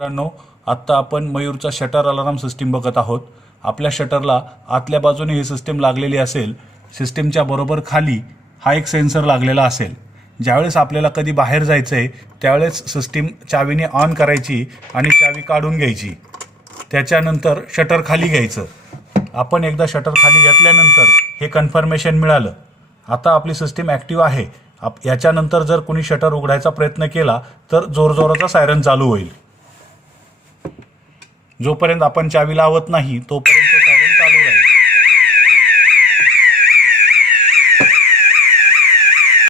मित्रांनो, आत्ता आपण मयूरचा शटर अलार्म सिस्टीम बघत आहोत. आपल्या शटरला आतल्या बाजूने ही सिस्टीम लागलेली असेल. सिस्टीमच्या बरोबर खाली हा एक सेन्सर लागलेला असेल. ज्यावेळेस आपल्याला कधी बाहेर जायचं आहे त्यावेळेस सिस्टीम चावीने ऑन करायची आणि चावी काढून घ्यायची. त्याच्यानंतर शटर खाली घ्यायचं. आपण एकदा शटर खाली घेतल्यानंतर हे कन्फर्मेशन मिळालं, आता आपली सिस्टीम ॲक्टिव्ह आहे. याच्यानंतर जर कोणी शटर उघडायचा प्रयत्न केला तर जोरजोराचा सायरन चालू होईल. जोपर्यंत आपण चावी लावत नाही तोपर्यंत